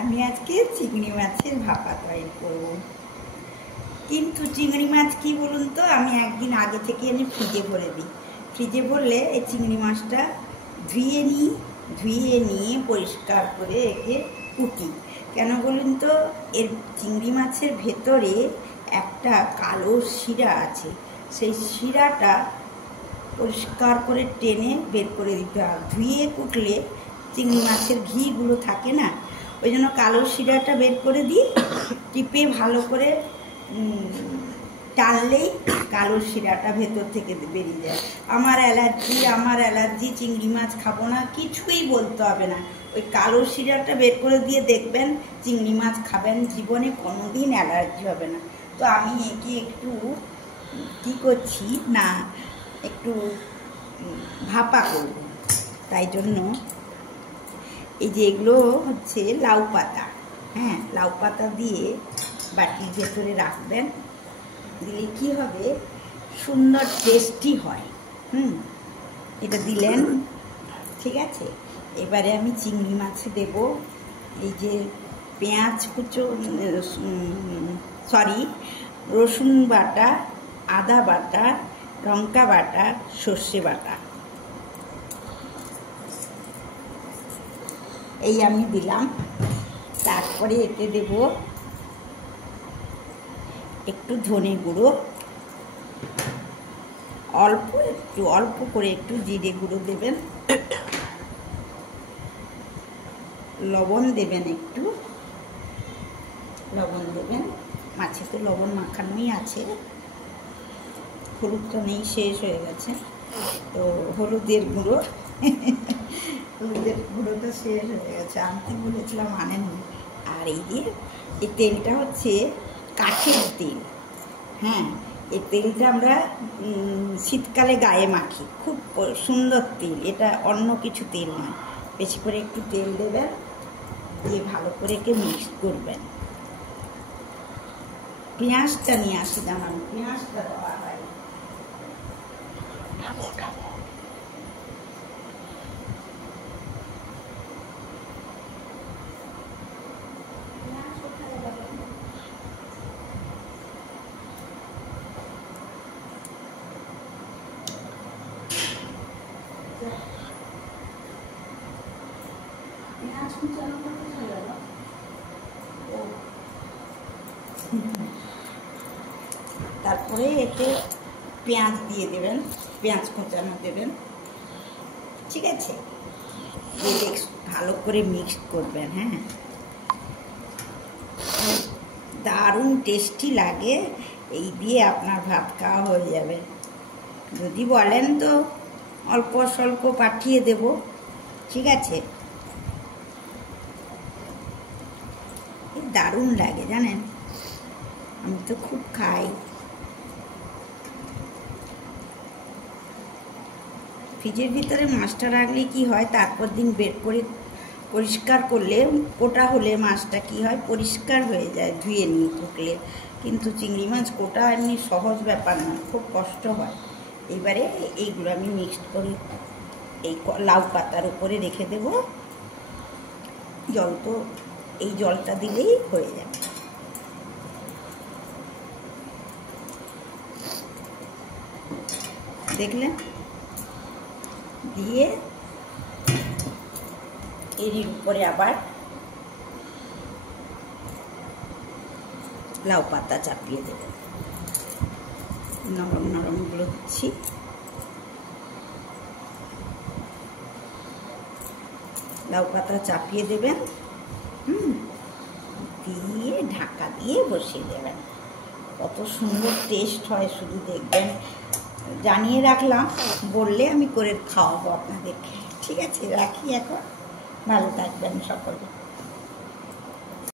আমি আজকে চিংড়ি মাছের ভাপা তৈরি করব। কিন্তু চিংড়ি মাছ কি বলুন তো, আমি একদিন আগে থেকে আমি ফ্রিজে ভরে দিই। ফ্রিজে ভরলে এই চিংড়ি মাছটা ধুয়ে নিয়ে পরিষ্কার করে একে কুটি। কেন বলুন তো, এর চিংড়ি মাছের ভেতরে একটা কালো শিরা আছে, সেই শিরাটা পরিষ্কার করে টেনে বের করে দিতে হয়। ধুয়ে কুটলে চিংড়ি মাছের ঘিগুলো থাকে না, ওই জন্য কালো শিরাটা বের করে দিই। টিপে ভালো করে টানলেই কালো শিরাটা ভেতর থেকে বেরিয়ে যায়। আমার অ্যালার্জি, চিংড়ি মাছ খাবো না, কিছুই বলতে হবে না। ওই কালো শিরাটা বের করে দিয়ে দেখবেন চিংড়ি মাছ খাবেন, জীবনে কোনোদিন অ্যালার্জি হবে না। তো আমি একে একটু কী করছি না, একটু ভাপা করব। তাই জন্য এই যে এগুলো হচ্ছে লাউ পাতা, হ্যাঁ, লাউ পাতা দিয়ে বাটির ভেতরে রাখবেন। দিলে কি হবে, সুন্দর টেস্টি হয়। এটা দিলেন, ঠিক আছে। এবারে আমি চিংড়ি মাছে দেব এই যে পেঁয়াজ কুচো, রসুন বাটা, আদা বাটা, লঙ্কা বাটা, সর্ষে বাটা, এই আমি দিলাম। তারপরে এতে দেব একটু ধনে গুঁড়ো, অল্প করে একটু জিরে গুঁড়ো দেবেন, লবণ দেবেন, একটু লবণ দেবেন। মাছেতে লবণ মাখানোই আছে, হলুদ তো নেই, শেষ হয়ে গেছে, তো হলুদের গুঁড়োটা শেষ হয়ে গেছে, আনতে বলেছিলাম আনেননি। আর এই যে এই তেলটা হচ্ছে কাঠের তেল, হ্যাঁ, এই তেলটা আমরা শীতকালে গায়ে মাখি, খুব সুন্দর তেল এটা, অন্য কিছু তেল নয়। বেশি করে একটু তেল দেবেন, দিয়ে ভালো করে একে মিক্স করবেন। পেঁয়াজটা নিয়ে আসি, জানান পেঁয়াজটা দেওয়া হয়। তারপরে এতে পেঁয়াজ দিয়ে দেবেন, পেঁয়াজ কুচানো দেবেন, ঠিক আছে। ভালো করে মিক্স করবেন, হ্যাঁ, দারুণ টেস্টি লাগে। এই দিয়ে আপনার ভাত খাওয়া হয়ে যাবে। যদি বলেন তো অল্প স্বল্প পাঠিয়ে দেব, ঠিক আছে। দারুণ লাগে জানেন, আমি তো খুব খাই। ফ্রিজের ভিতরে মাছটা রাখলে কি হয়, তারপর দিন বের করে পরিষ্কার করলে, কোটা হলে মাছটা কি হয়, পরিষ্কার হয়ে যায় ধুয়ে নিয়ে কুটলে। কিন্তু চিংড়ি মাছ কোটা এমনি সহজ ব্যাপার না, খুব কষ্ট হয়। এবারে এইগুলো আমি মিক্সড করে এই লাউ পাতার উপরে রেখে দেব। এই জলটা দিলেই হয়ে যাবে। দেখলেন, দিয়ে এর উপরে আবার লাউ পাতা চাপিয়ে দেবেন। নরম নরমগুলো দিচ্ছি, লাউ পাতা চাপিয়ে দেবেন, দিয়ে ঢাকা দিয়ে বসিয়ে দেবেন। কত সুন্দর টেস্ট হয় শুধু দেখবেন। জানিয়ে রাখলাম, বললে আমি করে খাওয়াবো আপনাদেরকে, ঠিক আছে। রাখি এখন, ভালো থাকবেন সকলে।